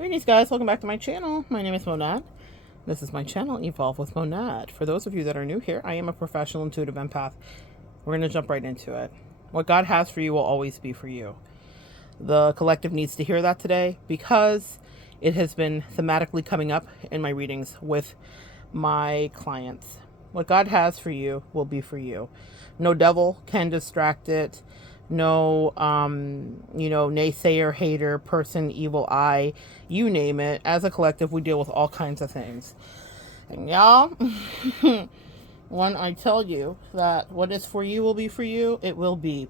Greetings, guys. Welcome back to my channel. My name is Monad. This is my channel, Evolve with Monad. For those of you that are new here, I am a professional intuitive empath. We're going to jump right into it. What God has for you will always be for you. The collective needs to hear that today because it has been thematically coming up in my readings with my clients. What God has for you will be for you. No devil can distract it. No, naysayer, hater, person, evil eye, you name it. As a collective, we deal with all kinds of things. And y'all, when I tell you that what is for you will be for you, it will be.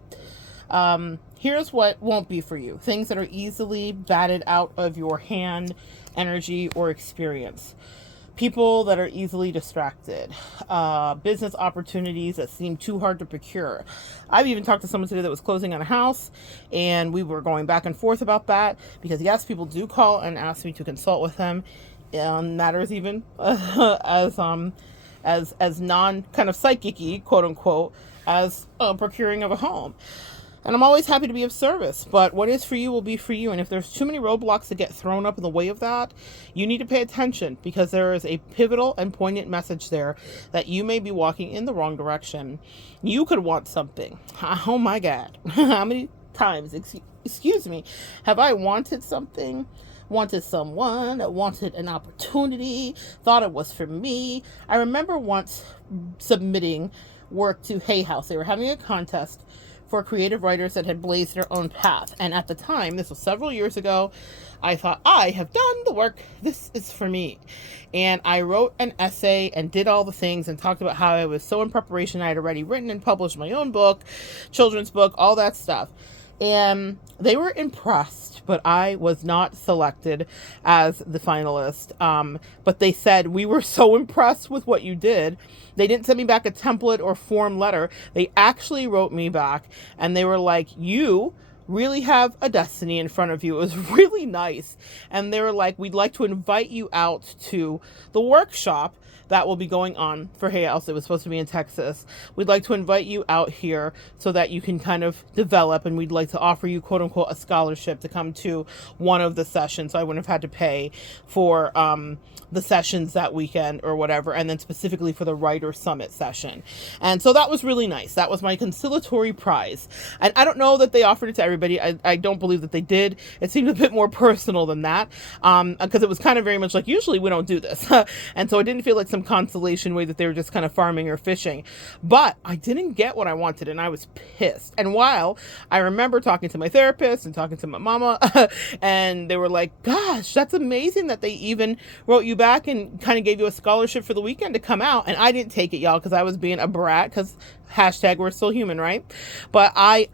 Here's what won't be for you. Things that are easily batted out of your hand, energy, or experience. People that are easily distracted, business opportunities that seem too hard to procure. I've even talked to someone today that was closing on a house, and we were going back and forth about that because yes, people do call and ask me to consult with them on matters even as non kind of psychic-y, quote unquote, as procuring of a home. And I'm always happy to be of service, but what is for you will be for you. And if there's too many roadblocks that get thrown up in the way of that, you need to pay attention because there is a pivotal and poignant message there that you may be walking in the wrong direction. You could want something. Oh my God. How many times, excuse me, have I wanted something? Wanted someone, wanted an opportunity, thought it was for me. I remember once submitting work to Hay House. They were having a contest for creative writers that had blazed their own path. And at the time, this was several years ago, I thought, I have done the work. This is for me. And I wrote an essay and did all the things and talked about how I was so in preparation. I had already written and published my own book, children's book, all that stuff. And they were impressed, but I was not selected as the finalist. But they said, we were so impressed with what you did. They didn't send me back a template or form letter. They actually wrote me back and they were like, you really have a destiny in front of you. It was really nice. And they were like, we'd like to invite you out to the workshop that will be going on for Hay House. It was supposed to be in Texas. We'd like to invite you out here so that you can kind of develop, and we'd like to offer you, quote unquote, a scholarship to come to one of the sessions. So I wouldn't have had to pay for the sessions that weekend or whatever, and then specifically for the Writer Summit session. And so that was really nice. That was my conciliatory prize. And I don't know that they offered it to everybody. I don't believe that they did. It seemed a bit more personal than that, because it was kind of very much like, usually we don't do this. And so it didn't feel like some consolation way that they were just kind of farming or fishing. But I didn't get what I wanted, and I was pissed. And while I remember talking to my therapist and talking to my mama, and they were like, gosh, that's amazing that they even wrote you back and kind of gave you a scholarship for the weekend to come out. And I didn't take it, y'all, because I was being a brat, because hashtag we're still human, right? But I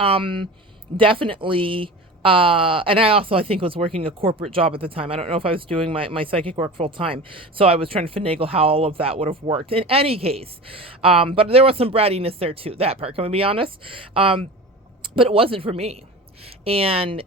definitely and I think was working a corporate job at the time. I don't know if I was doing my psychic work full time. So I was trying to finagle how all of that would have worked in any case. But there was some brattiness there too, that part, can we be honest? But it wasn't for me. And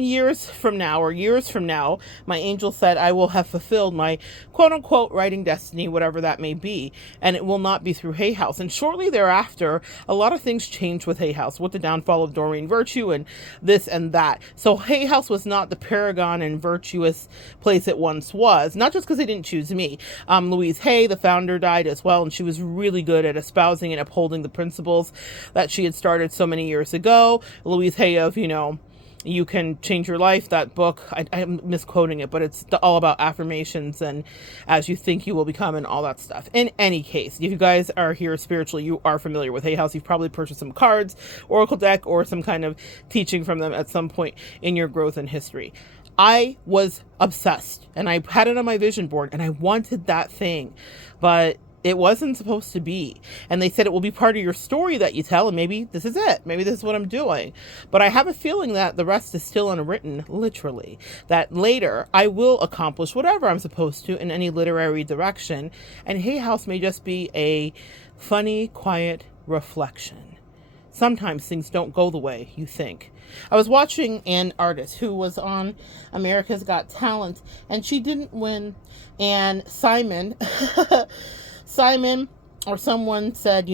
years from now, my angel said, I will have fulfilled my quote unquote writing destiny, whatever that may be, and it will not be through Hay House. And shortly thereafter, a lot of things changed with Hay House, with the downfall of Doreen Virtue and this and that. So Hay House was not the paragon and virtuous place it once was, not just because they didn't choose me. Louise Hay, the founder, died as well, and she was really good at espousing and upholding the principles that she had started so many years ago. Louise Hay of, You Can Change Your Life, that book, I'm misquoting it, but it's all about affirmations and as you think you will become and all that stuff. In any case, if you guys are here spiritually, you are familiar with Hay House. You've probably purchased some cards, oracle deck, or some kind of teaching from them at some point in your growth and history. I was obsessed and I had it on my vision board and I wanted that thing, but it wasn't supposed to be. And they said it will be part of your story that you tell, and maybe this is it. Maybe this is what I'm doing. But I have a feeling that the rest is still unwritten, literally. That later I will accomplish whatever I'm supposed to in any literary direction. And Hay House may just be a funny, quiet reflection. Sometimes things don't go the way you think. I was watching an artist who was on America's Got Talent, and she didn't win. And Simon or someone said,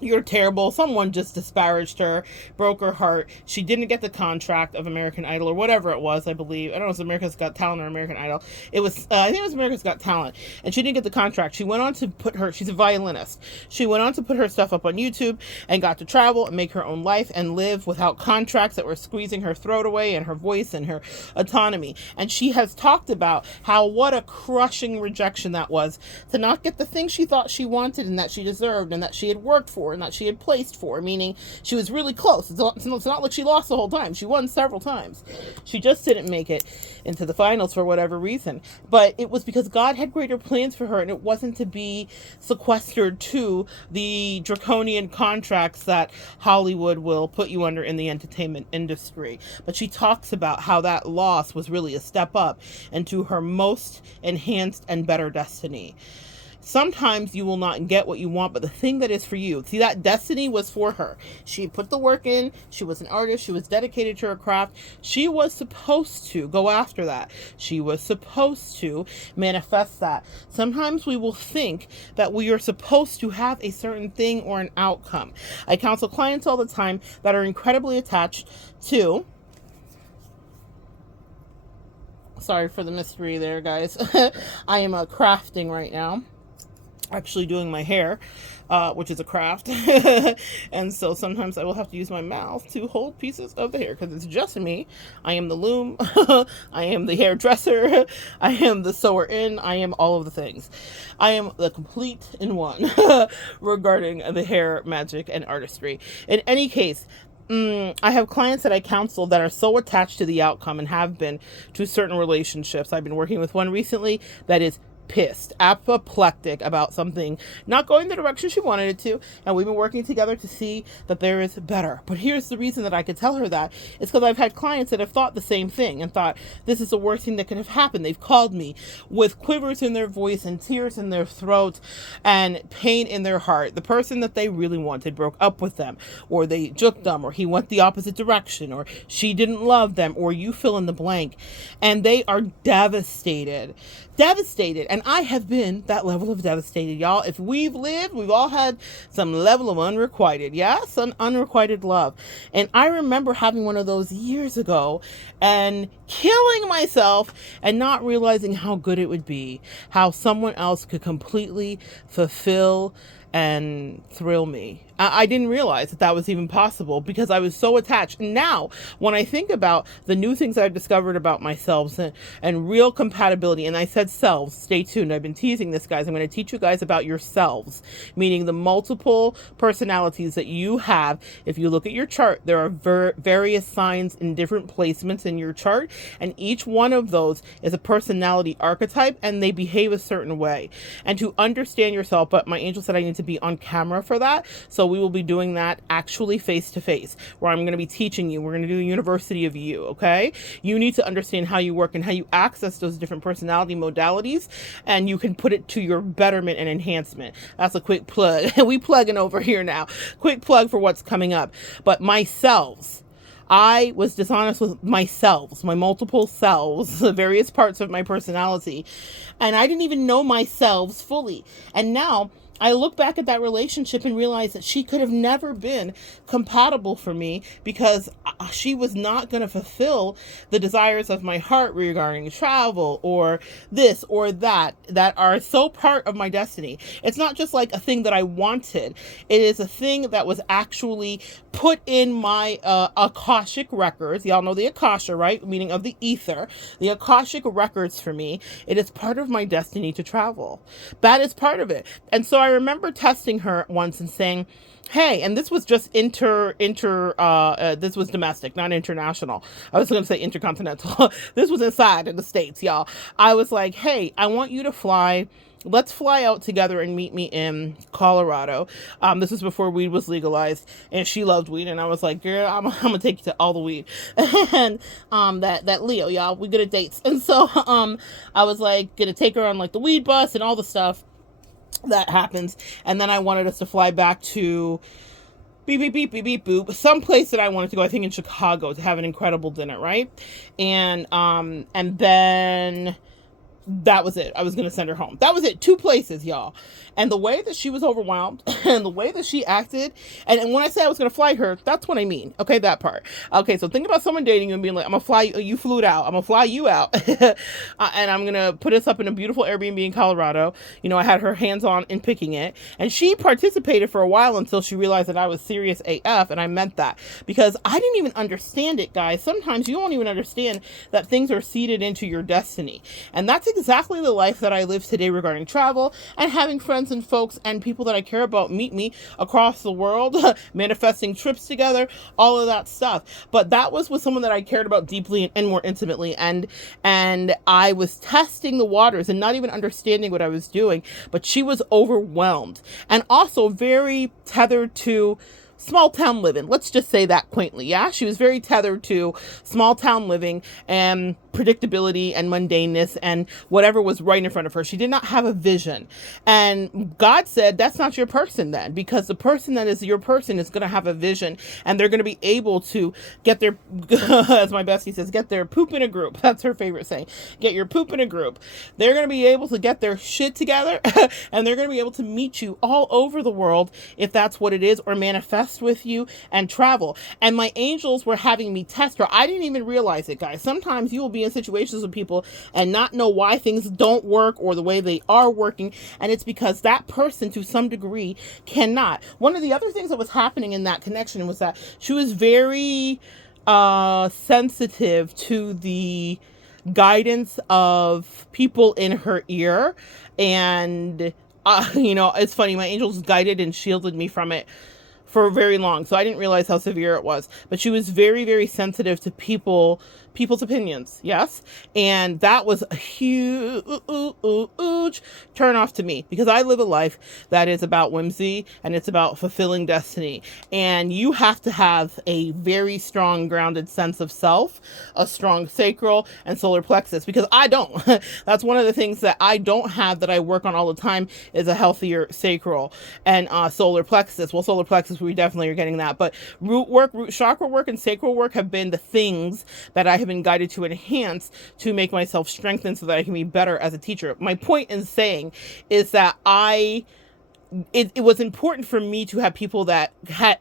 you're terrible. Someone just disparaged her, broke her heart. She didn't get the contract of American Idol or whatever it was, I believe. I don't know if it was America's Got Talent or American Idol. It was, I think it was America's Got Talent. And she didn't get the contract. She went on to she's a violinist. She went on to put her stuff up on YouTube and got to travel and make her own life and live without contracts that were squeezing her throat away and her voice and her autonomy. And she has talked about how what a crushing rejection that was to not get the thing she thought she wanted and that she deserved and that she had worked for and that she had placed for, meaning she was really close. It's not like she lost the whole time. She won several times. She just didn't make it into the finals for whatever reason. But it was because God had greater plans for her, and it wasn't to be sequestered to the draconian contracts that Hollywood will put you under in the entertainment industry. But she talks about how that loss was really a step up into her most enhanced and better destiny. Sometimes you will not get what you want, but the thing that is for you. See, that destiny was for her. She put the work in. She was an artist. She was dedicated to her craft. She was supposed to go after that. She was supposed to manifest that. Sometimes we will think that we are supposed to have a certain thing or an outcome. I counsel clients all the time that are incredibly attached to... Sorry for the mystery there, guys. I am crafting right now. Actually doing my hair, which is a craft. And so sometimes I will have to use my mouth to hold pieces of the hair because it's just me. I am the loom. I am the hairdresser. I am the sewer in. I am all of the things. I am the complete in one regarding the hair magic and artistry. In any case, I have clients that I counsel that are so attached to the outcome and have been to certain relationships. I've been working with one recently that is pissed, apoplectic about something not going the direction she wanted it to, and we've been working together to see that there is better. But here's the reason that I could tell her that. It's because I've had clients that have thought the same thing and thought this is the worst thing that could have happened. They've called me with quivers in their voice and tears in their throat and pain in their heart. The person that they really wanted broke up with them, or they juked them, or he went the opposite direction, or she didn't love them, or you fill in the blank, and they are devastated. And I have been that level of devastated, y'all. If we've lived, we've all had some level of unrequited, some unrequited love. And I remember having one of those years ago and killing myself and not realizing how good it would be, how someone else could completely fulfill and thrill me. I didn't realize that was even possible because I was so attached. Now, when I think about the new things I've discovered about myself and real compatibility, and I said selves, stay tuned. I've been teasing this, guys. I'm going to teach you guys about yourselves, meaning the multiple personalities that you have. If you look at your chart, there are various signs in different placements in your chart, and each one of those is a personality archetype, and they behave a certain way. And to understand yourself, but my angel said I need to be on camera for that, so we will be doing that actually face to face, where I'm going to be teaching you. We're going to do a university of you, okay? You need to understand how you work and how you access those different personality modalities, and you can put it to your betterment and enhancement. That's a quick plug. We plugging over here now. Quick plug for what's coming up. But myself, I was dishonest with myself, my multiple selves, the various parts of my personality, and I didn't even know myself fully. And now I look back at that relationship and realize that she could have never been compatible for me because she was not going to fulfill the desires of my heart regarding travel or this or that are so part of my destiny. It's not just like a thing that I wanted. It is a thing that was actually put in my Akashic records. Y'all know the Akasha, right? Meaning of the ether. The Akashic records for me. It is part of my destiny to travel. That is part of it. And so I remember testing her once and saying, hey, and this was just this was domestic, not international. I was going to say intercontinental. This was inside in the States, y'all. I was like, hey, I want you to fly. Let's fly out together and meet me in Colorado. This is before weed was legalized, and she loved weed, and I was like, girl, I'm gonna take you to all the weed. And that Leo, y'all, we good at dates. And so I was like gonna take her on like the weed bus and all the stuff that happens. And then I wanted us to fly back to beep, beep, beep, beep, beep, boop, some place that I wanted to go, I think in Chicago, to have an incredible dinner, right? And then that was it. I was going to send her home. That was it. 2 places, y'all. And the way that she was overwhelmed and the way that she acted. And when I say I was going to fly her, that's what I mean. Okay, that part. Okay, so think about someone dating you and being like, I'm going to fly you. You flew it out. I'm going to fly you out. And I'm going to put us up in a beautiful Airbnb in Colorado. You know, I had her hands on in picking it. And she participated for a while until she realized that I was serious AF. And I meant that because I didn't even understand it, guys. Sometimes you don't even understand that things are seeded into your destiny. And that's exactly the life that I live today regarding travel and having friends and folks and people that I care about meet me across the world, manifesting trips together, all of that stuff. But that was with someone that I cared about deeply and more intimately. And I was testing the waters and not even understanding what I was doing, but she was overwhelmed and also very tethered to small town living. Let's just say that quaintly. Yeah. She was very tethered to small town living and predictability and mundaneness and whatever was right in front of her. She did not have a vision. And God said, that's not your person then, because the person that is your person is going to have a vision and they're going to be able to get their, as my bestie says, get their poop in a group. That's her favorite saying. Get your poop in a group. They're going to be able to get their shit together and they're going to be able to meet you all over the world if that's what it is, or manifest with you and travel. And my angels were having me test her. I didn't even realize it, guys. Sometimes you will be in situations with people and not know why things don't work or the way they are working. And it's because that person to some degree cannot. One of the other things that was happening in that connection was that she was very sensitive to the guidance of people in her ear. And you know, it's funny, my angels guided and shielded me from it for very long. So I didn't realize how severe it was, but she was very, very sensitive to people's opinions. Yes. And that was a huge turn off to me, because I live a life that is about whimsy and it's about fulfilling destiny. And you have to have a very strong grounded sense of self, a strong sacral and solar plexus, because I don't. That's one of the things that I don't have that I work on all the time is a healthier sacral and solar plexus. Well, solar plexus, we definitely are getting that, but root work, root chakra work and sacral work have been the things that I have been guided to enhance to make myself strengthen so that I can be better as a teacher. My point in saying is that it was important for me to have people that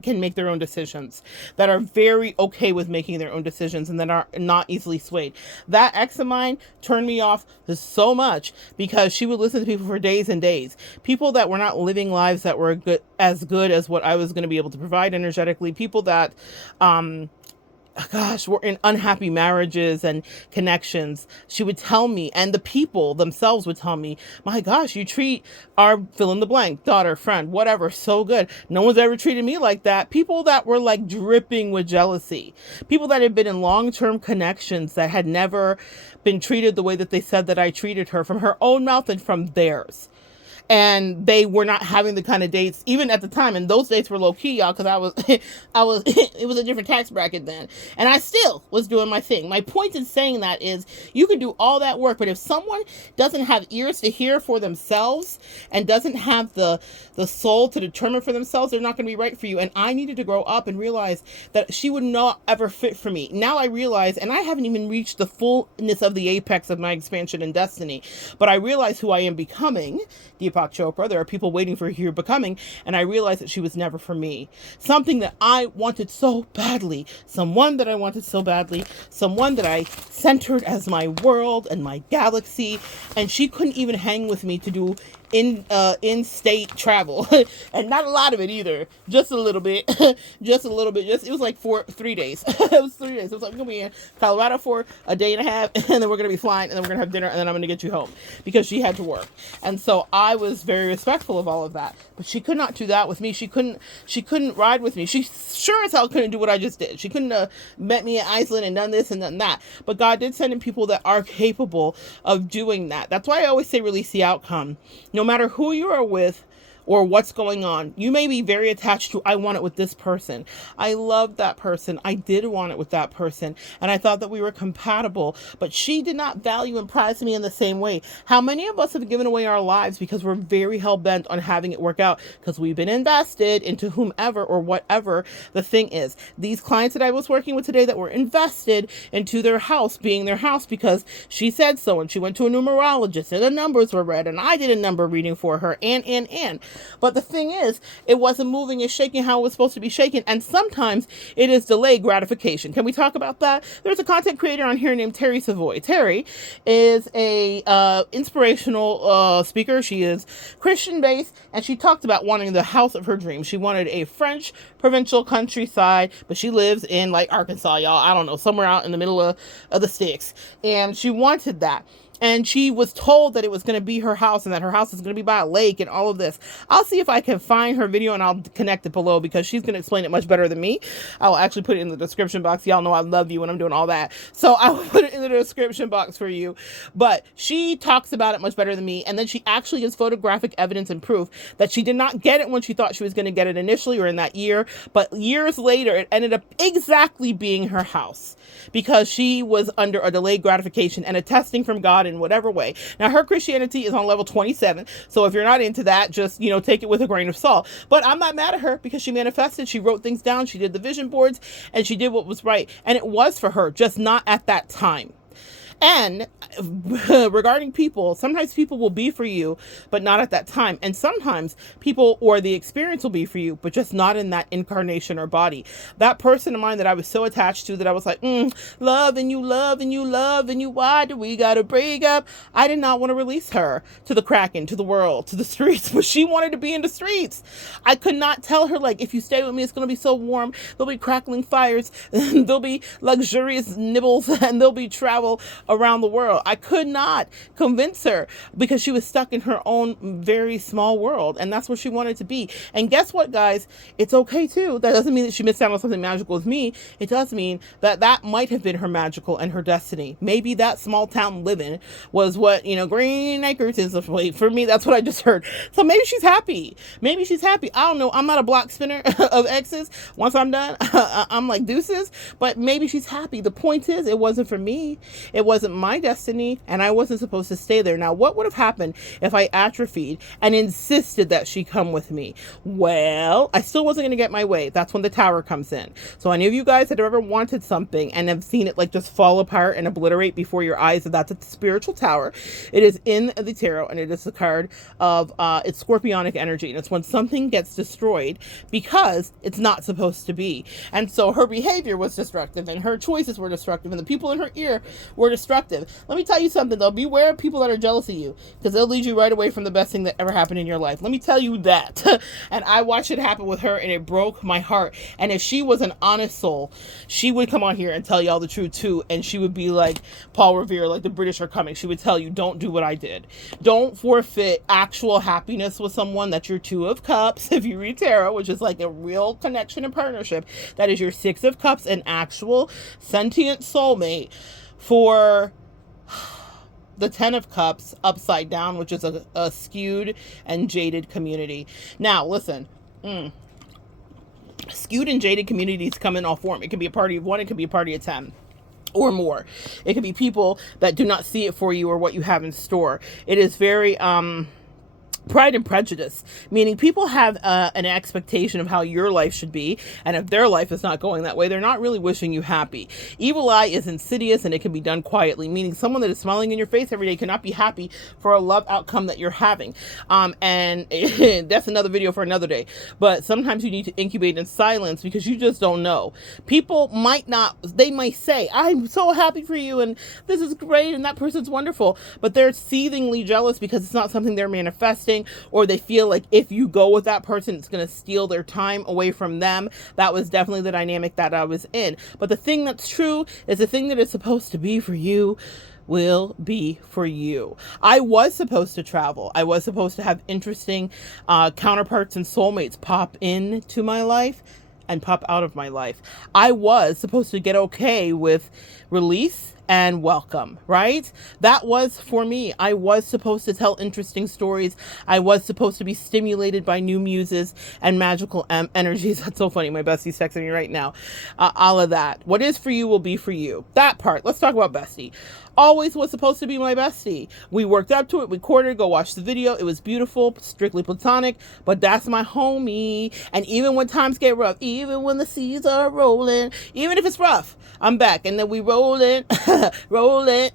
can make their own decisions, that are very okay with making their own decisions and that are not easily swayed. That ex of mine turned me off so much because she would listen to people for days and days. People that were not living lives that were good as what I was going to be able to provide energetically. People that, we're in unhappy marriages and connections. She would tell me, and the people themselves would tell me, my gosh, you treat our fill in the blank, daughter, friend, whatever, so good. No one's ever treated me like that. People that were like dripping with jealousy. People that had been in long-term connections that had never been treated the way that they said that I treated her, from her own mouth and from theirs. And they were not having the kind of dates, even at the time. And those dates were low key, y'all, because it was a different tax bracket then. And I still was doing my thing. My point in saying that is you can do all that work, but if someone doesn't have ears to hear for themselves and doesn't have the soul to determine for themselves, they're not going to be right for you. And I needed to grow up and realize that she would not ever fit for me. Now I realize, and I haven't even reached the fullness of the apex of my expansion and destiny, but I realize who I am becoming, Deepak Chopra. There are people waiting for who you're becoming, and I realized that she was never for me. Something that I wanted so badly, someone that I wanted so badly, someone that I centered as my world and my galaxy, and she couldn't even hang with me to do in-state travel. And not a lot of it either, just a little bit. It was like 3 days. It was 3 days. It was like, we're gonna be in Colorado for a day and a half, and then we're gonna be flying, and then we're gonna have dinner, and then I'm gonna get you home, because she had to work. And so I was very respectful of all of that, but she could not do that with me. She couldn't ride with me. She sure as hell couldn't do what I just did. She couldn't have met me in Iceland and done this and done that. But God did send in people that are capable of doing that. That's why I always say release the outcome. No matter who you are with or what's going on. You may be very attached to, I want it with this person. I love that person. I did want it with that person. And I thought that we were compatible, but she did not value and prize me in the same way. How many of us have given away our lives because we're very hell-bent on having it work out because we've been invested into whomever or whatever the thing is. These clients that I was working with today that were invested into their house being their house because she said so, and she went to a numerologist and the numbers were read, and I did a number reading for her, and. But the thing is, it wasn't moving and shaking how it was supposed to be shaken, and sometimes it is delayed gratification. Can we talk about that? There's a content creator on here named Terry Savoy. Terry is a inspirational speaker. She is Christian based, and she talked about wanting the house of her dreams. She wanted a French provincial countryside, but she lives in like Arkansas, y'all. I don't know, somewhere out in the middle of the sticks, and she wanted that. And she was told that it was going to be her house and that her house is going to be by a lake and all of this. I'll see if I can find her video and I'll connect it below because she's going to explain it much better than me. I'll actually put it in the description box. Y'all know I love you when I'm doing all that. So I will put it in the description box for you. But she talks about it much better than me. And then she actually gives photographic evidence and proof that she did not get it when she thought she was going to get it initially or in that year. But years later, it ended up exactly being her house because she was under a delayed gratification and a testing from God in whatever way. Now, her Christianity is on level 27. So if you're not into that, just, take it with a grain of salt. But I'm not mad at her because she manifested. She wrote things down. She did the vision boards and she did what was right. And it was for her, just not at that time. And regarding people, sometimes people will be for you, but not at that time. And sometimes people or the experience will be for you, but just not in that incarnation or body. That person of mine that I was so attached to that I was like, love and you love and you love and you, why do we gotta break up? I did not want to release her to the Kraken, to the world, to the streets, but she wanted to be in the streets. I could not tell her, like, if you stay with me, it's going to be so warm. There'll be crackling fires. There'll be luxurious nibbles and there'll be travel around the world. I could not convince her because she was stuck in her own very small world, and that's where she wanted to be. And guess what, guys? It's okay too. That doesn't mean that she missed out on something magical with me. It does mean that that might have been her magical and her destiny. Maybe that small town living was what, Green Acres is. For me, that's what I just heard. So maybe she's happy. Maybe she's happy. I don't know. I'm not a block spinner of exes. Once I'm done, I'm like deuces. But maybe she's happy. The point is, it wasn't for me. It wasn't my destiny, and I wasn't supposed to stay there. Now, what would have happened if I atrophied and insisted that she come with me? Well, I still wasn't going to get my way. That's when the tower comes in. So any of you guys that have ever wanted something and have seen it like just fall apart and obliterate before your eyes, that's a spiritual tower. It is in the tarot, and it is a card of it's scorpionic energy, and it's when something gets destroyed because it's not supposed to be. And so her behavior was destructive, and her choices were destructive, and the people in her ear were destructive. Let me tell you something, though. Beware of people that are jealous of you, because they'll lead you right away from the best thing that ever happened in your life. Let me tell you that. And I watched it happen with her, and it broke my heart. And if she was an honest soul, she would come on here and tell y'all the truth too. And she would be like Paul Revere, like the British are coming. She would tell you, don't do what I did. Don't forfeit actual happiness with someone. That's your Two of Cups. If you read tarot, which is like a real connection and partnership, that is your Six of Cups, an actual sentient soulmate for the Ten of Cups upside down, which is a skewed and jaded community. Now, listen, skewed and jaded communities come in all form. It can be a party of one, it can be a party of 10 or more. It can be people that do not see it for you or what you have in store. It is very Pride and Prejudice, meaning people have an expectation of how your life should be, and if their life is not going that way, they're not really wishing you happy. Evil eye is insidious, and it can be done quietly, meaning someone that is smiling in your face every day cannot be happy for a love outcome that you're having. And that's another video for another day. But sometimes you need to incubate in silence because you just don't know. People might not, they might say, I'm so happy for you, and this is great, and that person's wonderful, but they're seethingly jealous because it's not something they're manifesting, or they feel like if you go with that person, it's going to steal their time away from them. That was definitely the dynamic that I was in. But the thing that's true is the thing that is supposed to be for you will be for you. I was supposed to travel. I was supposed to have interesting counterparts and soulmates pop into my life and pop out of my life. I was supposed to get okay with release and welcome, right? That was for me. I was supposed to tell interesting stories. I was supposed to be stimulated by new muses and magical energies. That's so funny. My bestie's texting me right now. All of that. What is for you will be for you. That part. Let's talk about bestie. Always was supposed to be my bestie. We worked up to it. We courted. Go watch the video. It was beautiful, strictly platonic, but that's my homie. And even when times get rough, even when the seas are rolling, even if it's rough, I'm back. And then we rolling, rolling,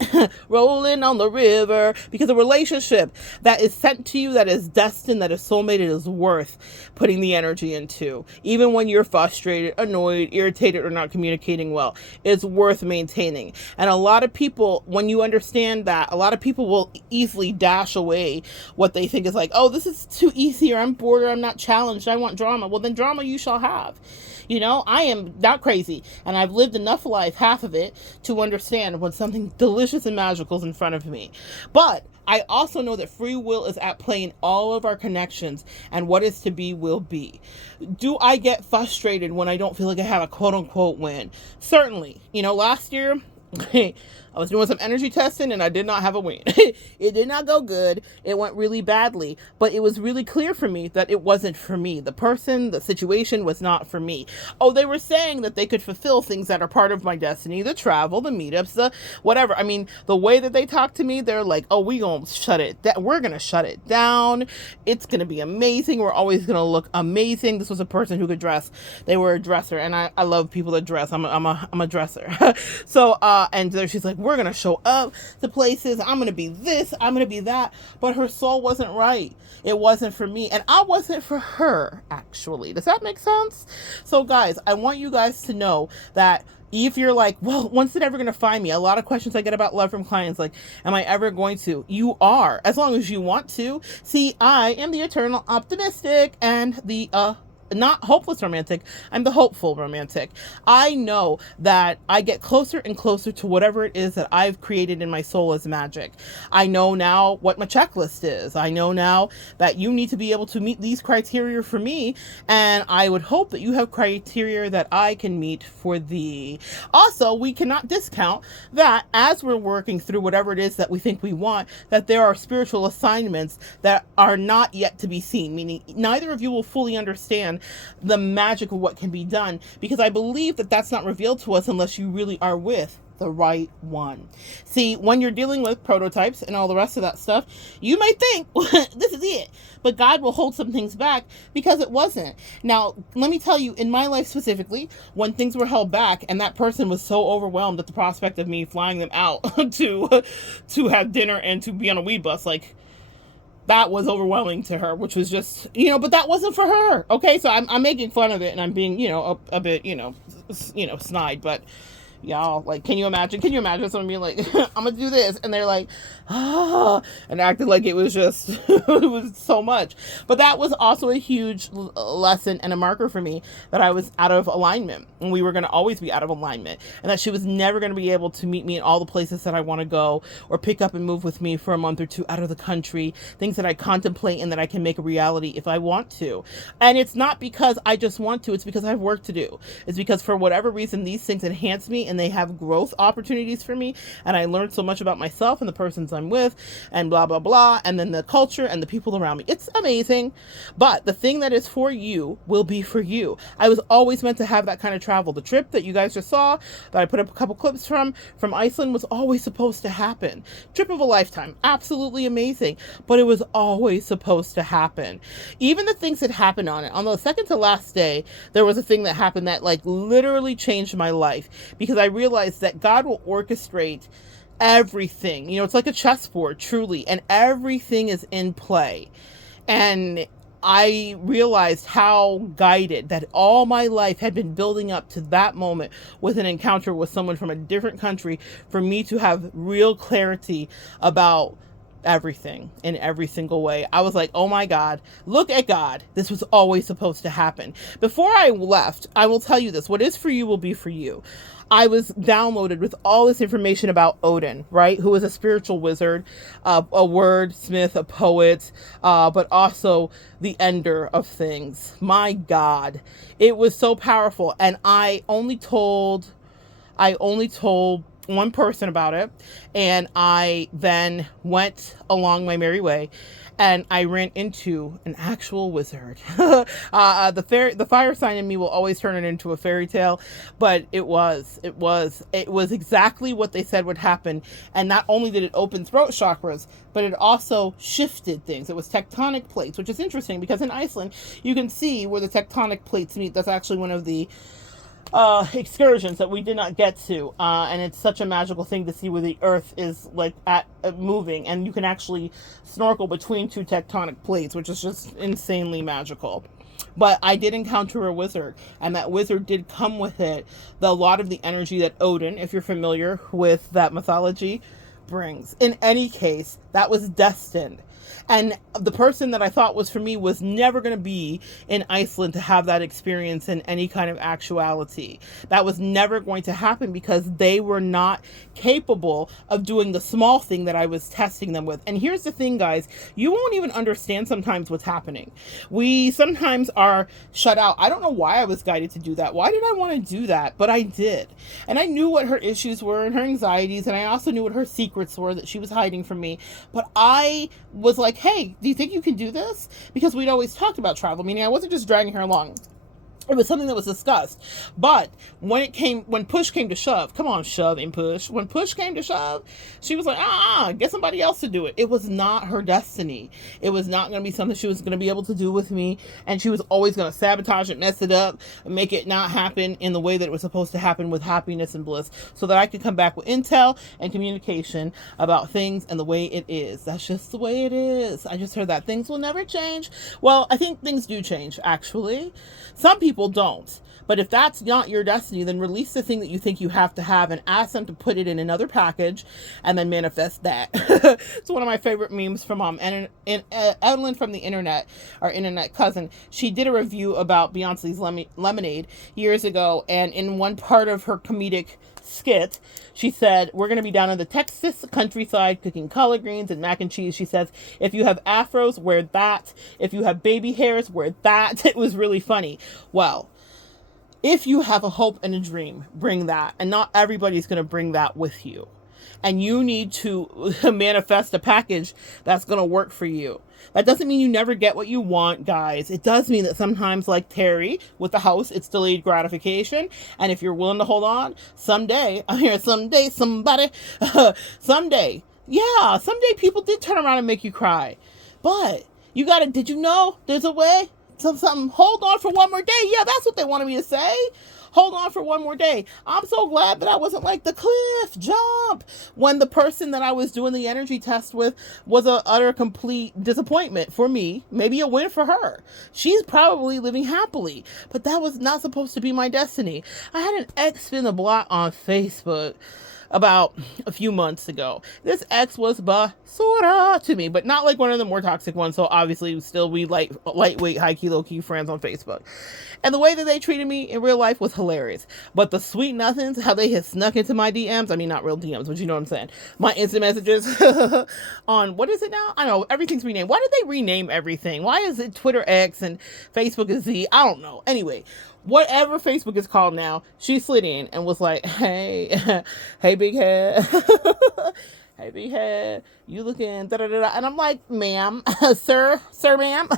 rolling on the river, because a relationship that is sent to you, that is destined, that is soulmate, it is worth putting the energy into. Even when you're frustrated, annoyed, irritated, or not communicating well, it's worth maintaining. And a lot of people, when you understand that, a lot of people will easily dash away what they think is like, oh, this is too easy, or I'm bored, or I'm not challenged, I want drama. Well, then drama you shall have. You know, I am not crazy, and I've lived enough life, half of it, to understand when something delicious and magical is in front of me. But I also know that free will is at play in all of our connections, and what is to be will be. Do I get frustrated when I don't feel like I have a quote-unquote win? Certainly. You know, last year, I was doing some energy testing and I did not have a win. It did not go good. It went really badly, but it was really clear for me that it wasn't for me. The person, the situation was not for me. Oh, they were saying that they could fulfill things that are part of my destiny, the travel, the meetups, the whatever. I mean, the way that they talk to me, they're like, oh, we're going to shut it down. It's going to be amazing. We're always going to look amazing. This was a person who could dress. They were a dresser, and I love people that dress. I'm a dresser. So, and she's like, we're going to show up to places. I'm going to be this. I'm going to be that. But her soul wasn't right. It wasn't for me. And I wasn't for her, actually. Does that make sense? So, guys, I want you guys to know that if you're like, well, when's it ever going to find me? A lot of questions I get about love from clients, like, am I ever going to? You are, as long as you want to. See, I am the eternal optimistic and the not hopeless romantic. I'm the hopeful romantic. I know that I get closer and closer to whatever it is that I've created in my soul as magic. I know now what my checklist is. I know now that you need to be able to meet these criteria for me, and I would hope that you have criteria that I can meet for thee. Also, we cannot discount that as we're working through whatever it is that we think we want, that there are spiritual assignments that are not yet to be seen, meaning neither of you will fully understand the magic of what can be done, because I believe that that's not revealed to us unless you really are with the right one. See, when you're dealing with prototypes and all the rest of that stuff, you may think this is it, but God will hold some things back because it wasn't. Now, let me tell you, in my life specifically, when things were held back and that person was so overwhelmed at the prospect of me flying them out to have dinner and to be on a weed bus, like, that was overwhelming to her, which was just, but that wasn't for her. Okay. So I'm making fun of it and I'm being, a bit, snide, but y'all, like, can you imagine someone being like, I'm gonna do this, and they're like, and acting like it was just it was so much. But that was also a huge lesson and a marker for me that I was out of alignment, and we were going to always be out of alignment, and that she was never going to be able to meet me in all the places that I want to go, or pick up and move with me for a month or two out of the country, things that I contemplate and that I can make a reality if I want to. And it's not because I just want to, it's because I have work to do. It's because for whatever reason these things enhance me and they have growth opportunities for me, and I learned so much about myself and the persons I'm with, and blah blah blah, and then the culture and the people around me. It's amazing. But the thing that is for you will be for you. I was always meant to have that kind of travel. The trip that you guys just saw, that I put up a couple clips from Iceland, was always supposed to happen. Trip of a lifetime, absolutely amazing, but it was always supposed to happen. Even the things that happened on it, on the second to last day, there was a thing that happened that like literally changed my life, because I realized that God will orchestrate everything. It's like a chessboard, truly, and everything is in play. And I realized how guided that all my life had been building up to that moment with an encounter with someone from a different country, for me to have real clarity about everything in every single way. I was like, oh my God, look at God. This was always supposed to happen. Before I left, I will tell you this: what is for you will be for you. I was downloaded with all this information about Odin, right? Who is a spiritual wizard, a wordsmith, a poet, but also the ender of things. My God, it was so powerful. And I only told one person about it, and I then went along my merry way, and I ran into an actual wizard. The fire sign in me will always turn it into a fairy tale, but it was exactly what they said would happen. And not only did it open throat chakras, but it also shifted things. It was tectonic plates, which is interesting because in Iceland you can see where the tectonic plates meet. That's actually one of the excursions that we did not get to, and it's such a magical thing to see where the earth is like at moving, and you can actually snorkel between two tectonic plates, which is just insanely magical. But I did encounter a wizard, and that wizard did come with it a lot of the energy that Odin, if you're familiar with that mythology, brings. In any case, that was destined. And the person that I thought was for me was never going to be in Iceland to have that experience in any kind of actuality. That was never going to happen because they were not capable of doing the small thing that I was testing them with. And here's the thing, guys, you won't even understand sometimes what's happening. We sometimes are shut out. I don't know why I was guided to do that. Why did I want to do that? But I did. And I knew what her issues were and her anxieties, and I also knew what her secrets were that she was hiding from me. But I was like, hey, do you think you can do this? Because we'd always talked about travel, meaning I wasn't just dragging her along. It was something that was discussed. But when push came to shove, come on, shove and push. When push came to shove, she was like, get somebody else to do it. It was not her destiny. It was not going to be something she was going to be able to do with me. And she was always going to sabotage it, mess it up, make it not happen in the way that it was supposed to happen with happiness and bliss, so that I could come back with intel and communication about things and the way it is. That's just the way it is. I just heard that things will never change. Well, I think things do change, actually. Some people don't. But if that's not your destiny, then release the thing that you think you have to have and ask them to put it in another package and then manifest that. It's one of my favorite memes from Evelyn from the internet, our internet cousin. She did a review about Beyonce's Lemonade years ago, and in one part of her comedic skit, she said, we're going to be down in the Texas countryside cooking collard greens and mac and cheese. She says, if you have afros, wear that. If you have baby hairs, wear that. It was really funny. Well, if you have a hope and a dream, bring that. And not everybody's going to bring that with you. And you need to manifest a package that's going to work for you. That doesn't mean you never get what you want, guys. It does mean that sometimes, like Terry with the house, it's delayed gratification. And if you're willing to hold on, someday somebody, someday people did turn around and make you cry. But did you know there's a way? Something, hold on for one more day. Yeah, that's what they wanted me to say. Hold on for one more day. I'm so glad that I wasn't like the cliff jump when the person that I was doing the energy test with was a utter complete disappointment for me. Maybe a win for her. She's probably living happily, but that was not supposed to be my destiny. I had an ex spin the block on Facebook about a few months ago. This ex was basura to me, but not like one of the more toxic ones. So obviously still we lightweight, high key, low key friends on Facebook. And the way that they treated me in real life was hilarious. But the sweet nothings, how they had snuck into my DMs, I mean, not real DMs, but you know what I'm saying. My instant messages on, what is it now? I don't know, everything's renamed. Why did they rename everything? Why is it Twitter X and Facebook is Z? I don't know. Anyway, whatever Facebook is called now, she slid in and was like, hey, hey, big head. Hey, big head, you looking da-da-da-da. And I'm like, ma'am, sir, ma'am,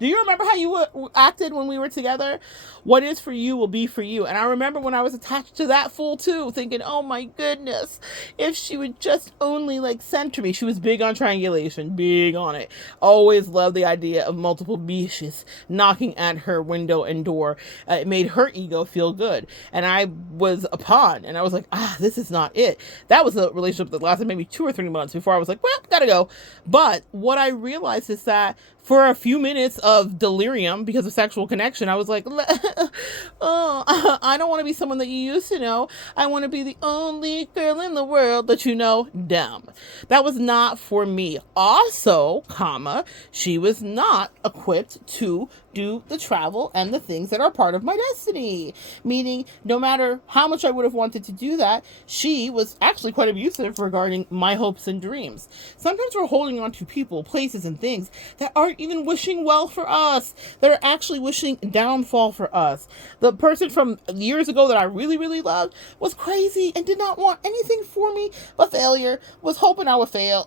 do you remember how you acted when we were together? What is for you will be for you. And I remember when I was attached to that fool too, thinking, oh my goodness, if she would just only like center me. She was big on triangulation, big on it. Always loved the idea of multiple bitches knocking at her window and door. It made her ego feel good. And I was a pawn, and I was like, this is not it. That was a relationship that lasted maybe 2 or 3 months before I was like, well, gotta go. But what I realized is that for a few minutes of delirium because of sexual connection, I was like, I don't want to be someone that you used to know. I want to be the only girl in the world that you know. Dumb. That was not for me. Also, she was not equipped to do the travel and the things that are part of my destiny. Meaning, no matter how much I would have wanted to do that, she was actually quite abusive regarding my hopes and dreams. Sometimes we're holding on to people, places, and things that aren't even wishing well for us, that are actually wishing downfall for us. The person from years ago that I really, really loved was crazy and did not want anything for me but failure, was hoping I would fail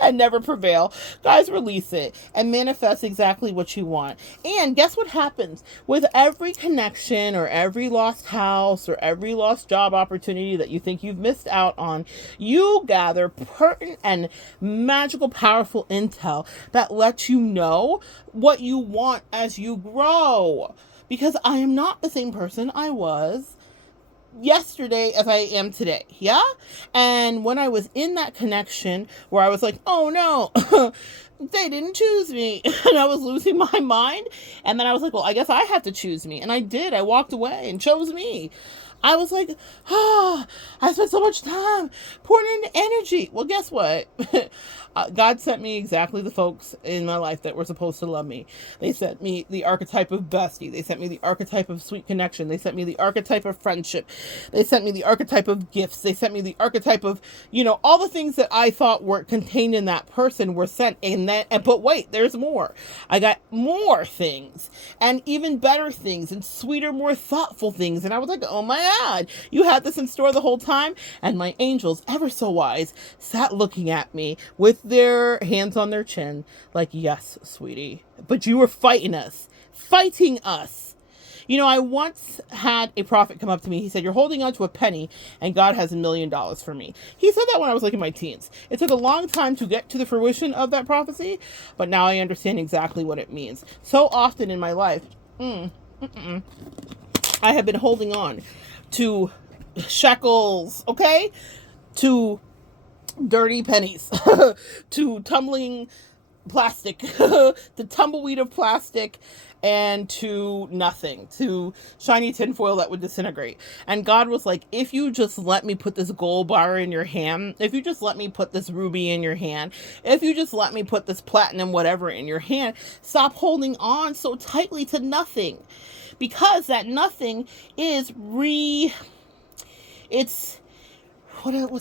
and never prevail. Guys, release it and manifest exactly what you want. And guess what happens? With every connection or every lost house or every lost job opportunity that you think you've missed out on, you gather pertinent and magical, powerful intel that lets you know what you want as you grow. Because I am not the same person I was yesterday as I am today. Yeah. And when I was in that connection where I was like, oh no, they didn't choose me, and I was losing my mind. And then I was like, well, I guess I have to choose me. And I did. I walked away and chose me. I was like, I spent so much time pouring into energy. Well, guess what? God sent me exactly the folks in my life that were supposed to love me. They sent me the archetype of bestie. They sent me the archetype of sweet connection. They sent me the archetype of friendship. They sent me the archetype of gifts. They sent me the archetype of, all the things that I thought were contained in that person were sent in that. But wait, there's more. I got more things and even better things and sweeter, more thoughtful things. And I was like, oh my God, you had this in store the whole time. And my angels, ever so wise, sat looking at me with their hands on their chin like, yes, sweetie, but you were fighting us. I once had a prophet come up to me. He said, you're holding on to a penny and God has $1 million for me. He said that when I was like in my teens. It took a long time to get to the fruition of that prophecy, but now I understand exactly what it means. So often in my life, I have been holding on to shekels, okay? To dirty pennies, to tumbling plastic, to tumbleweed of plastic, and to nothing, to shiny tinfoil that would disintegrate. And God was like, if you just let me put this gold bar in your hand, if you just let me put this ruby in your hand, if you just let me put this platinum whatever in your hand, stop holding on so tightly to nothing. Because that nothing is what's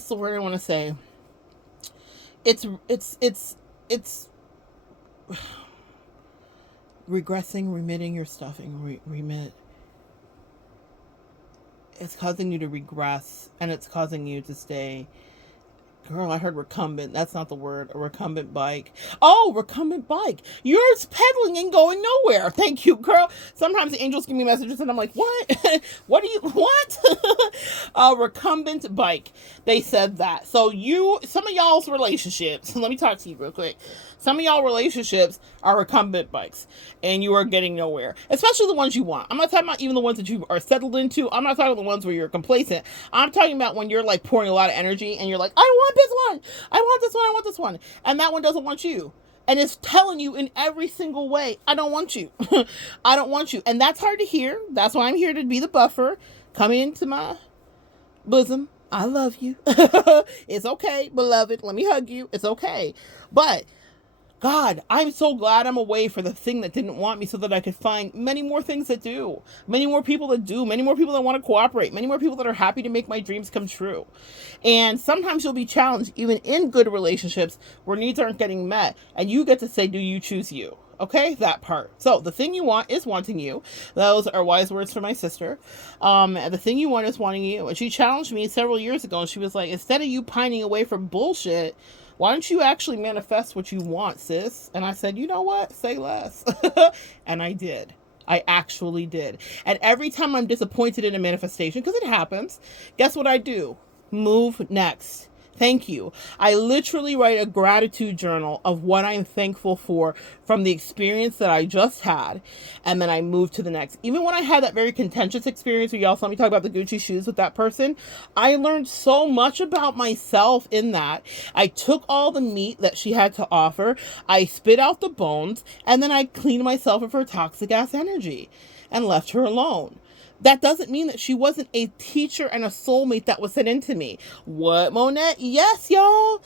the word I want to say? It's regressing, remitting your stuffing, remit. It's causing you to regress, and it's causing you to stay. Girl, I heard recumbent. That's not the word. A recumbent bike. Oh, recumbent bike. You're pedaling and going nowhere. Thank you, girl. Sometimes the angels give me messages and I'm like, what? What? A recumbent bike. They said that. So some of y'all's relationships, let me talk to you real quick. Some of y'all relationships are recumbent bikes and you are getting nowhere, especially the ones you want. I'm not talking about even the ones that you are settled into. I'm not talking about the ones where you're complacent. I'm talking about when you're like pouring a lot of energy and you're like, I want this one. I want this one. I want this one. And that one doesn't want you. And it's telling you in every single way, I don't want you. I don't want you. And that's hard to hear. That's why I'm here to be the buffer. Come into my bosom. I love you. It's okay, beloved. Let me hug you. It's okay. But God, I'm so glad I'm away for the thing that didn't want me so that I could find many more things that do, many more people that do, many more people that want to cooperate, many more people that are happy to make my dreams come true. And sometimes you'll be challenged even in good relationships where needs aren't getting met. And you get to say, do you choose you? Okay, that part. So the thing you want is wanting you. Those are wise words from my sister. The thing you want is wanting you. And she challenged me several years ago and she was like, instead of you pining away from bullshit, why don't you actually manifest what you want, sis? And I said, you know what? Say less. And I did. I actually did. And every time I'm disappointed in a manifestation, because it happens, guess what I do? Move next. Thank you. I literally write a gratitude journal of what I'm thankful for from the experience that I just had. And then I move to the next. Even when I had that very contentious experience where y'all saw me talk about the Gucci shoes with that person, I learned so much about myself in that. I took all the meat that she had to offer. I spit out the bones. And then I cleaned myself of her toxic ass energy and left her alone. That doesn't mean that she wasn't a teacher and a soulmate that was sent into me. What, Monette? Yes, y'all.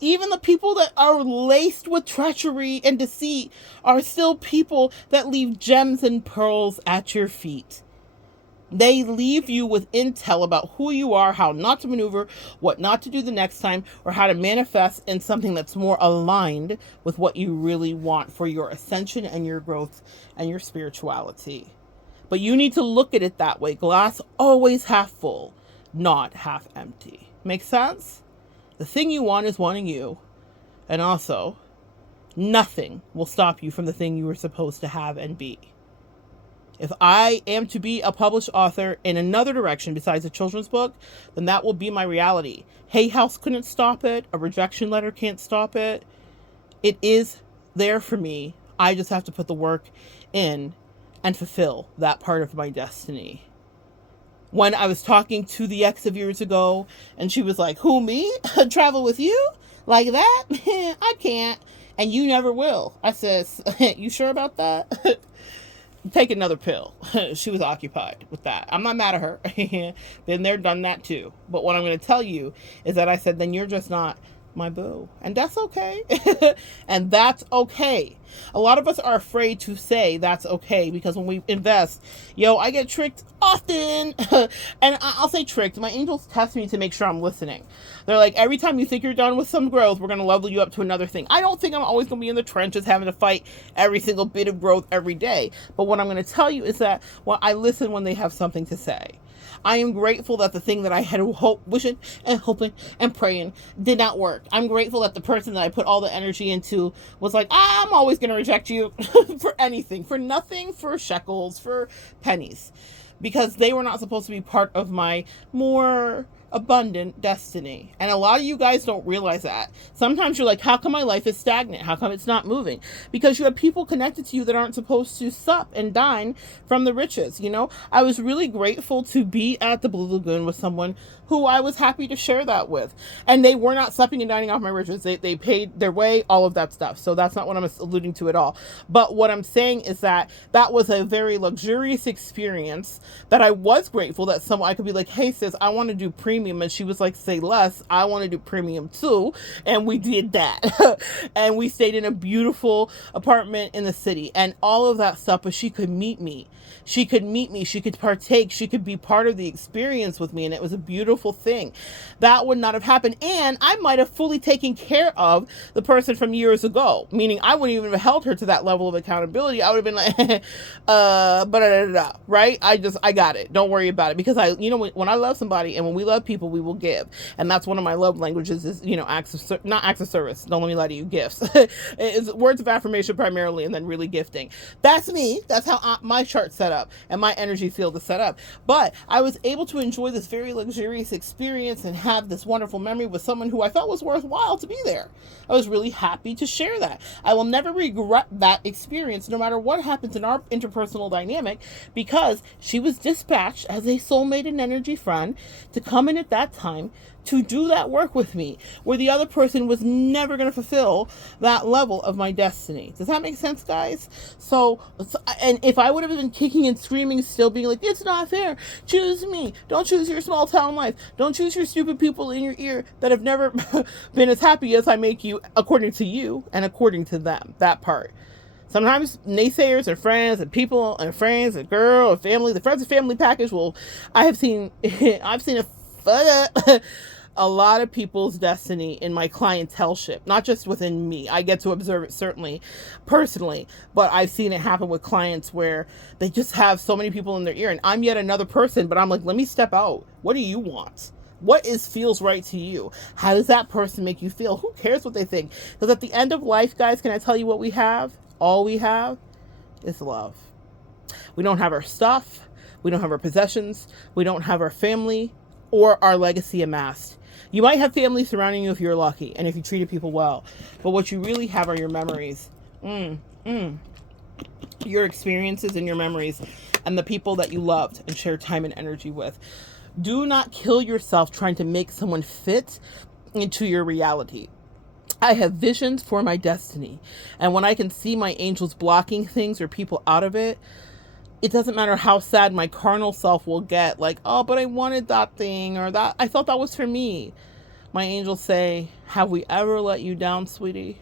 Even the people that are laced with treachery and deceit are still people that leave gems and pearls at your feet. They leave you with intel about who you are, how not to maneuver, what not to do the next time, or how to manifest in something that's more aligned with what you really want for your ascension and your growth and your spirituality. But you need to look at it that way. Glass always half full, not half empty. Make sense? The thing you want is wanting you. And also, nothing will stop you from the thing you were supposed to have and be. If I am to be a published author in another direction besides a children's book, then that will be my reality. Hay House couldn't stop it. A rejection letter can't stop it. It is there for me. I just have to put the work in and fulfill that part of my destiny. When I was talking to the ex of years ago, and she was like, who, me? Travel with you? Like that? I can't. And you never will. I says, you sure about that? Take another pill. She was occupied with that. I'm not mad at her. Been there, done that too. But what I'm going to tell you is that I said, then you're just not my boo. And that's okay. And that's okay. A lot of us are afraid to say that's okay because when we invest, I get tricked often. And I'll say tricked. My angels test me to make sure I'm listening. They're like, every time you think you're done with some growth, we're going to level you up to another thing. I don't think I'm always going to be in the trenches having to fight every single bit of growth every day. But what I'm going to tell you is that I listen when they have something to say. I am grateful that the thing that I had wishing and hoping and praying did not work. I'm grateful that the person that I put all the energy into was like, I'm always going to reject you for anything, for nothing, for shekels, for pennies, because they were not supposed to be part of my more abundant destiny. And a lot of you guys don't realize that. Sometimes you're like, how come my life is stagnant? How come it's not moving? Because you have people connected to you that aren't supposed to sup and dine from the riches. I was really grateful to be at the Blue Lagoon with someone who I was happy to share that with. And they were not supping and dining off my riches. They paid their way, all of that stuff. So that's not what I'm alluding to at all. But what I'm saying is that was a very luxurious experience that I was grateful that I could be like, hey sis, I want to do premium. And she was like, say less, I want to do premium too. And we did that. And we stayed in a beautiful apartment in the city and all of that stuff. But she could meet me. She could partake, she could be part of the experience with me, and it was a beautiful thing. That would not have happened, and I might have fully taken care of the person from years ago, meaning I wouldn't even have held her to that level of accountability. I would have been like, right? I got it. Don't worry about it, because when I love somebody and when we love people, we will give, and that's one of my love languages is, not acts of service. Don't let me lie to you, gifts. It's words of affirmation primarily, and then really gifting. That's me. That's how my chart's set up and my energy field is set up. But I was able to enjoy this very luxurious experience and have this wonderful memory with someone who I felt was worthwhile to be there. I was really happy to share that. I will never regret that experience, no matter what happens in our interpersonal dynamic, because she was dispatched as a soulmate and energy friend to come in at that time to do that work with me, where the other person was never going to fulfill that level of my destiny. Does that make sense, guys? So, and if I would have been kicking and screaming, still being like, it's not fair, choose me, don't choose your small town life, don't choose your stupid people in your ear that have never been as happy as I make you, according to you and according to them, that part. Sometimes naysayers and friends and people and friends and girl and family, the friends and family package I've seen a lot of people's destiny in my clienteleship, not just within me. I get to observe it certainly personally, but I've seen it happen with clients where they just have so many people in their ear, and I'm yet another person, but I'm like, let me step out. What do you want? What feels right to you? How does that person make you feel? Who cares what they think? Because at the end of life, guys, can I tell you what we have? All we have is love. We don't have our stuff. We don't have our possessions. We don't have our family or our legacy amassed. You might have family surrounding you if you're lucky and if you treated people well, but what you really have are your memories. Your experiences and your memories and the people that you loved and shared time and energy with. Do not kill yourself trying to make someone fit into your reality. I have visions for my destiny, and when I can see my angels blocking things or people out of it, it doesn't matter how sad my carnal self will get, like, oh, but I wanted that thing, or that, I thought that was for me. My angels say, have we ever let you down, sweetie?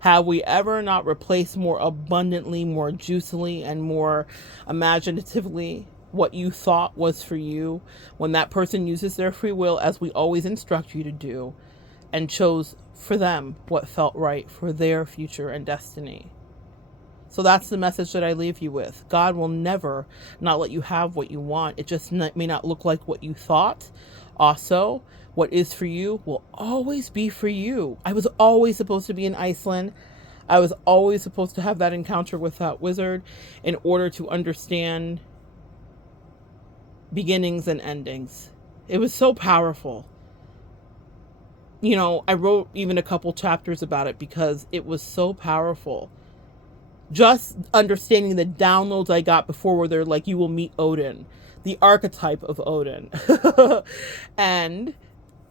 Have we ever not replaced more abundantly, more juicily, and more imaginatively what you thought was for you when that person uses their free will, as we always instruct you to do, and chose for them what felt right for their future and destiny? So that's the message that I leave you with. God will never not let you have what you want. It just may not look like what you thought. Also, what is for you will always be for you. I was always supposed to be in Iceland. I was always supposed to have that encounter with that wizard in order to understand beginnings and endings. It was so powerful. You know, I wrote even a couple chapters about it because it was so powerful. Just understanding the downloads I got before, where they're like, you will meet Odin, the archetype of Odin. And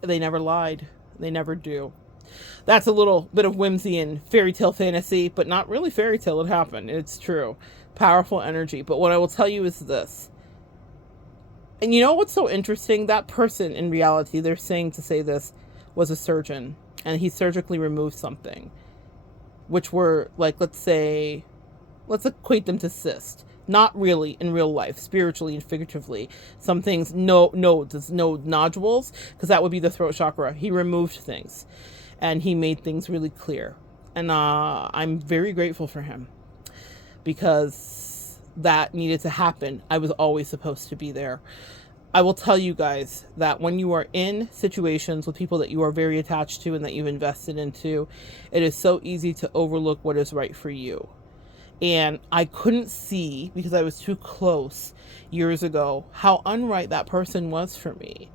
they never lied. They never do. That's a little bit of whimsy and fairy tale fantasy, but not really fairy tale. It happened. It's true. Powerful energy. But what I will tell you is this. And you know what's so interesting? That person, in reality, they're saying to say this, was a surgeon. And he surgically removed something, which were, like, let's equate them to cysts. Not really in real life, spiritually and figuratively. Some things, nodes, nodules, because that would be the throat chakra. He removed things and he made things really clear. And I'm very grateful for him, because that needed to happen. I was always supposed to be there. I will tell you guys that when you are in situations with people that you are very attached to and that you've invested into, it is so easy to overlook what is right for you. And I couldn't see, because I was too close years ago, how unright that person was for me.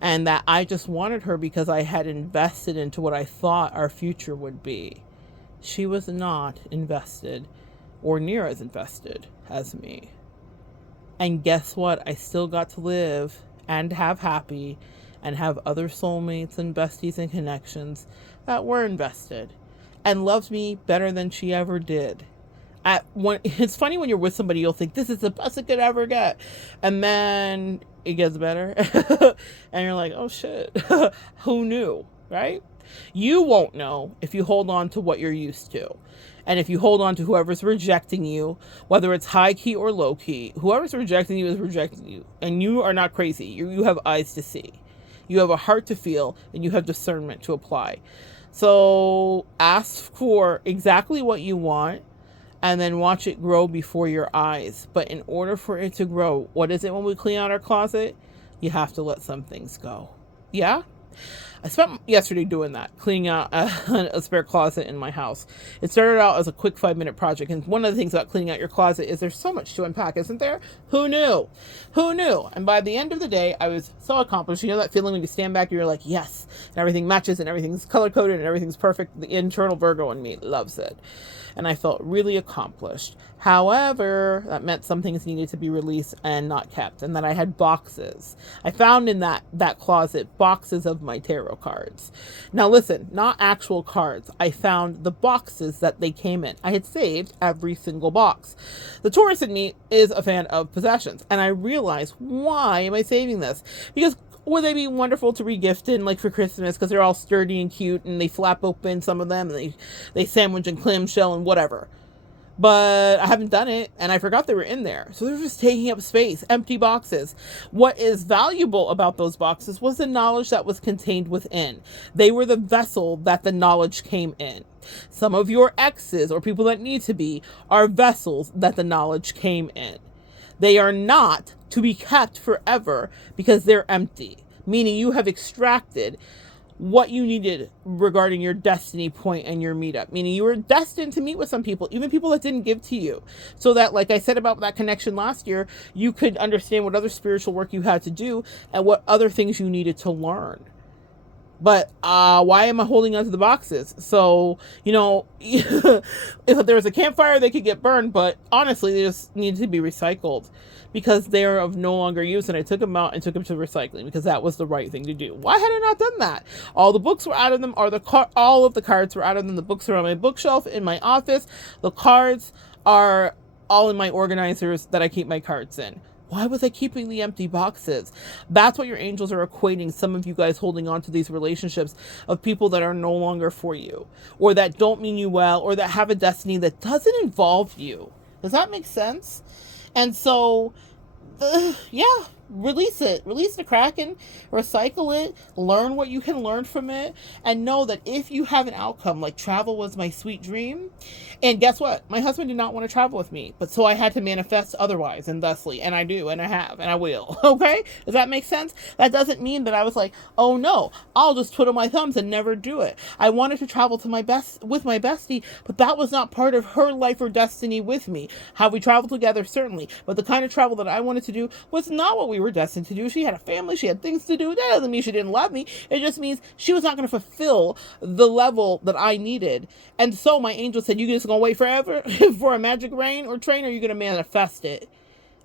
And that I just wanted her because I had invested into what I thought our future would be. She was not invested or near as invested as me. And guess what? I still got to live and have happy and have other soulmates and besties and connections that were invested and loved me better than she ever did. It's funny when you're with somebody, you'll think this is the best it could ever get, and then it gets better. And you're like, oh shit. Who knew, right? You won't know if you hold on to what you're used to. And if you hold on to whoever's rejecting you, whether it's high key or low key, whoever's rejecting you is rejecting you. And you are not crazy. You have eyes to see. You have a heart to feel, and you have discernment to apply. So ask for exactly what you want, and then watch it grow before your eyes. But in order for it to grow, what is it when we clean out our closet? You have to let some things go. Yeah? I spent yesterday doing that, cleaning out a spare closet in my house. It started out as a quick 5-minute project. And one of the things about cleaning out your closet is there's so much to unpack, isn't there? Who knew? Who knew? And by the end of the day, I was so accomplished. You know that feeling when you stand back and you're like, yes, and everything matches and everything's color-coded and everything's perfect. The internal Virgo in me loves it. And I felt really accomplished. However, that meant some things needed to be released and not kept, and that I had boxes. I found in that closet boxes of my tarot cards. Now listen, not actual cards. I found the boxes that they came in. I had saved every single box. The Taurus in me is a fan of possessions, and I realized, why am I saving this? Because would they be wonderful to re-gift in, like, for Christmas, because they're all sturdy and cute, and they flap open, some of them, and they sandwich and clamshell and whatever. But I haven't done it, and I forgot they were in there. So they're just taking up space, empty boxes. What is valuable about those boxes was the knowledge that was contained within. They were the vessel that the knowledge came in. Some of your exes, or people that need to be, are vessels that the knowledge came in. They are not to be kept forever because they're empty, meaning you have extracted what you needed regarding your destiny point and your meetup, meaning you were destined to meet with some people, even people that didn't give to you, so that, like I said about that connection last year, you could understand what other spiritual work you had to do and what other things you needed to learn. But why am I holding onto the boxes? So, you know, if there was a campfire, they could get burned, but honestly, they just need to be recycled because they are of no longer use. And I took them out and took them to recycling because that was the right thing to do. Why had I not done that? All the books were out of them, or all of the cards were out of them. The books are on my bookshelf in my office. The cards are all in my organizers that I keep my cards in. Why was I keeping the empty boxes? That's what your angels are equating some of you guys holding on to these relationships of people that are no longer for you, or that don't mean you well, or that have a destiny that doesn't involve you. Does that make sense? And so, yeah, release the Kraken, recycle it, learn what you can learn from it, and know that if you have an outcome, like travel was my sweet dream, and guess what, my husband did not want to travel with me, but so I had to manifest otherwise and thusly, and I do, and I have, and I will. Okay, does that make sense? That doesn't mean that I was like, oh no, I'll just twiddle my thumbs and never do it. I wanted to travel to my best with my bestie, but that was not part of her life or destiny with me. How we traveled together, certainly, but the kind of travel that I wanted to do was not what we were destined to do. She had a family, she had things to do. That doesn't mean she didn't love me. It just means she was not going to fulfill the level that I needed. And so my angel said, you just going to wait forever for a magic rain or train, or you're going to manifest it?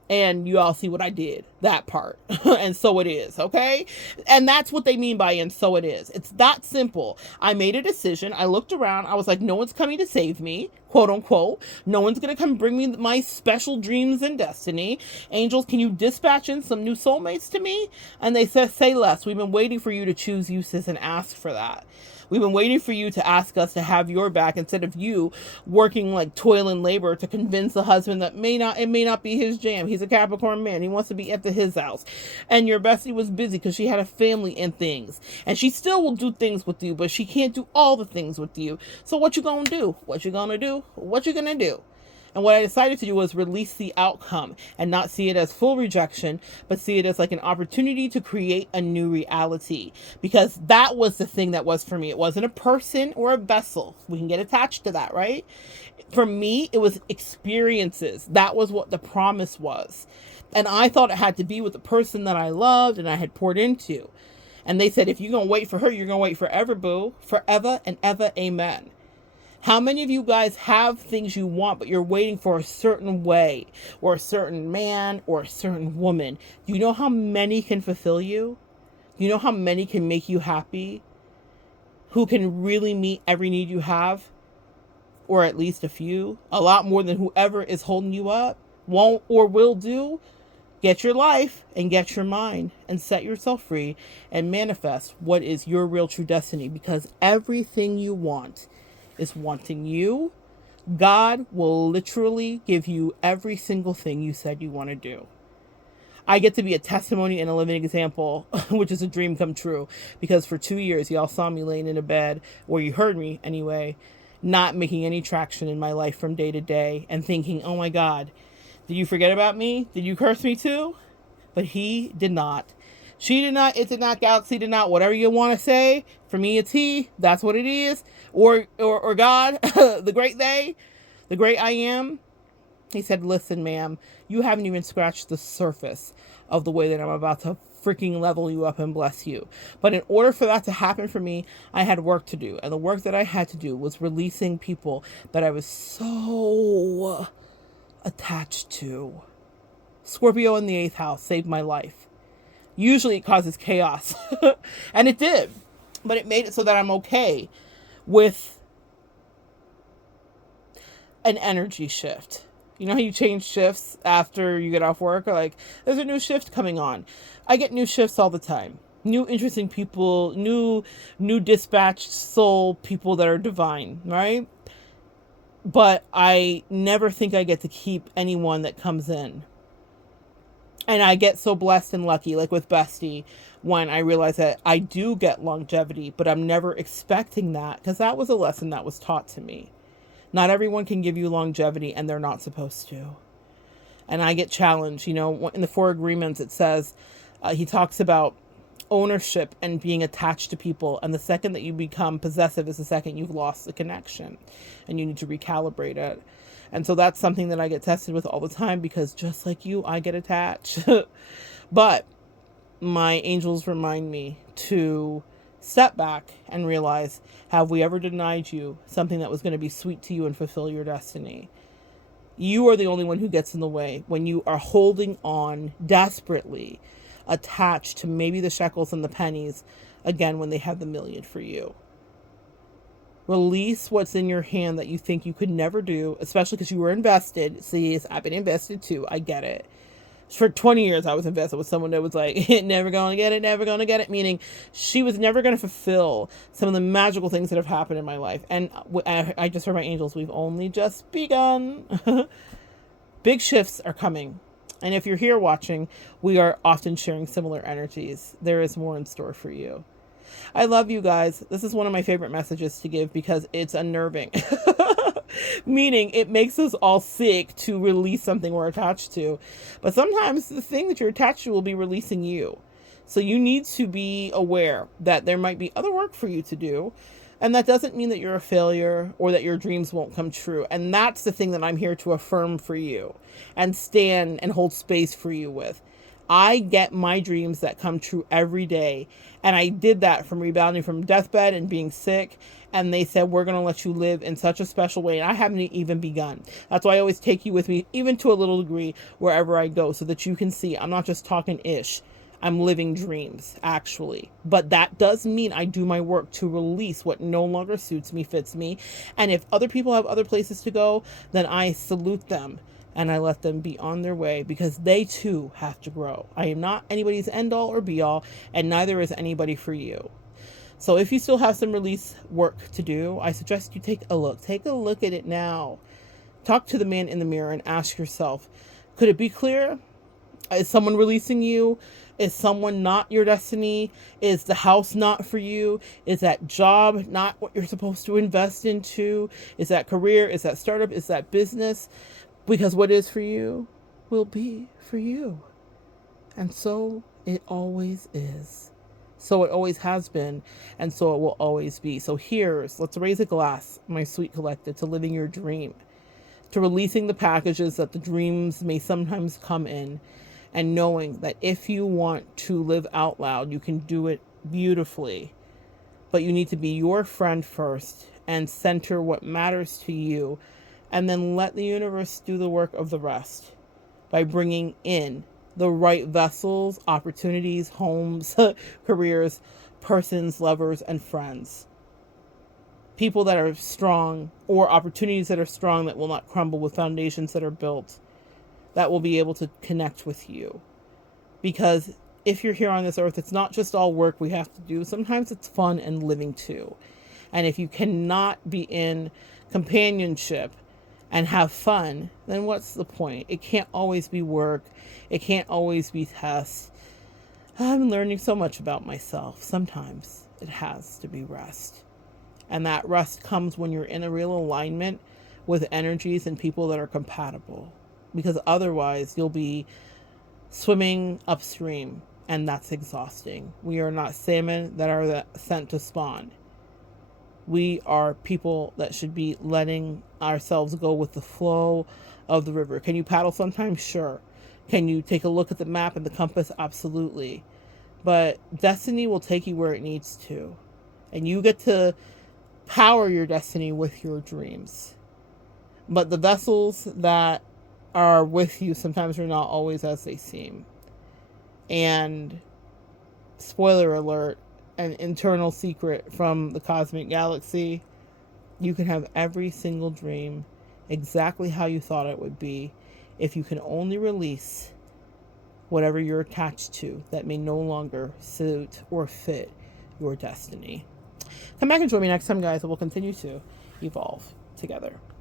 And you all see what I did, that part. And so it is, okay? And that's what they mean by and so it is. It's that simple. I made a decision. I looked around. I was like, no one's coming to save me, quote unquote. No one's going to come bring me my special dreams and destiny. Angels, can you dispatch in some new soulmates to me? And they said, say less. We've been waiting for you to choose you, sis, and ask for that. We've been waiting for you to ask us to have your back instead of you working like toil and labor to convince the husband that it may not be his jam. He's a Capricorn man. He wants to be at his house. And your bestie was busy because she had a family and things. And she still will do things with you, but she can't do all the things with you. So what you gonna do? What you gonna do? What you gonna do? And what I decided to do was release the outcome and not see it as full rejection, but see it as like an opportunity to create a new reality. Because that was the thing that was for me. It wasn't a person or a vessel. We can get attached to that, right? For me, it was experiences. That was what the promise was. And I thought it had to be with the person that I loved and I had poured into. And they said, if you're going to wait for her, you're going to wait forever, boo. Forever and ever, amen. How many of you guys have things you want, but you're waiting for a certain way or a certain man or a certain woman? Do you know how many can fulfill you? Do you know how many can make you happy? Who can really meet every need you have? Or at least a few? A lot more than whoever is holding you up won't or will do? Get your life and get your mind and set yourself free and manifest what is your real true destiny, because everything you want is wanting you. God will literally give you every single thing you said you want to do. I get to be a testimony and a living example, which is a dream come true, because for 2 years, y'all saw me laying in a bed, or you heard me anyway, not making any traction in my life from day to day and thinking, oh my God, did you forget about me? Did you curse me too? But he did not. She did not, it did not, Galaxy did not, whatever you want to say. For me, it's he. That's what it is. Or God, the great they, the great I am. He said, listen, ma'am, you haven't even scratched the surface of the way that I'm about to freaking level you up and bless you. But in order for that to happen for me, I had work to do. And the work that I had to do was releasing people that I was so attached to. Scorpio in the 8th house saved my life. Usually it causes chaos. And it did. But it made it so that I'm okay with an energy shift. You know how you change shifts after you get off work? Or like, there's a new shift coming on. I get new shifts all the time. New interesting people, new dispatched soul people that are divine, right? But I never think I get to keep anyone that comes in. And I get so blessed and lucky, like with Bestie, when I realize that I do get longevity, but I'm never expecting that, because that was a lesson that was taught to me. Not everyone can give you longevity, and they're not supposed to. And I get challenged. You know, in the 4 agreements, it says, he talks about ownership and being attached to people. And the second that you become possessive is the second you've lost the connection, and you need to recalibrate it. And so that's something that I get tested with all the time, because just like you, I get attached. But my angels remind me to step back and realize, have we ever denied you something that was going to be sweet to you and fulfill your destiny? You are the only one who gets in the way when you are holding on desperately, attached to maybe the shekels and the pennies, again, when they have the million for you. Release what's in your hand that you think you could never do, especially because you were invested. See, I've been invested too. I get it. For 20 years, I was invested with someone that was like, never gonna get it, never gonna get it, meaning she was never gonna fulfill some of the magical things that have happened in my life. And I just heard my angels, we've only just begun. Big shifts are coming. And if you're here watching, we are often sharing similar energies. There is more in store for you. I love you guys. This is one of my favorite messages to give because it's unnerving. Meaning it makes us all sick to release something we're attached to. But sometimes the thing that you're attached to will be releasing you. So you need to be aware that there might be other work for you to do. And that doesn't mean that you're a failure or that your dreams won't come true. And that's the thing that I'm here to affirm for you and stand and hold space for you with. I get my dreams that come true every day. And I did that from rebounding from deathbed and being sick. And they said, we're going to let you live in such a special way. And I haven't even begun. That's why I always take you with me, even to a little degree, wherever I go, so that you can see I'm not just talking ish. I'm living dreams, actually. But that does mean I do my work to release what no longer suits me, fits me. And if other people have other places to go, then I salute them. And I let them be on their way because they too have to grow. I am not anybody's end all or be all, and neither is anybody for you. So if you still have some release work to do, I suggest you take a look. Take a look at it now. Talk to the man in the mirror and ask yourself, could it be clear? Is someone releasing you? Is someone not your destiny? Is the house not for you? Is that job not what you're supposed to invest into? Is that career? Is that startup? Is that business? Because what is for you will be for you. And so it always is. So it always has been. And so it will always be. So let's raise a glass, my sweet collective, to living your dream. To releasing the packages that the dreams may sometimes come in. And knowing that if you want to live out loud, you can do it beautifully. But you need to be your friend first and center what matters to you. And then let the universe do the work of the rest by bringing in the right vessels, opportunities, homes, careers, persons, lovers, and friends. People that are strong, or opportunities that are strong that will not crumble, with foundations that are built, that will be able to connect with you. Because if you're here on this earth, it's not just all work we have to do. Sometimes it's fun and living too. And if you cannot be in companionship and have fun, then what's the point? It can't always be work. It can't always be tests. I'm learning so much about myself. Sometimes it has to be rest. And that rest comes when you're in a real alignment with energies and people that are compatible. Because otherwise you'll be swimming upstream, and that's exhausting. We are not salmon that are sent to spawn. We are people that should be letting ourselves go with the flow of the river. Can you paddle sometimes? Sure. Can you take a look at the map and the compass? Absolutely. But destiny will take you where it needs to. And you get to power your destiny with your dreams. But the vessels that are with you sometimes are not always as they seem. And spoiler alert, an internal secret from the cosmic galaxy, you can have every single dream exactly how you thought it would be if you can only release whatever you're attached to that may no longer suit or fit your destiny. Come back and join me next time, guys, and we'll continue to evolve together.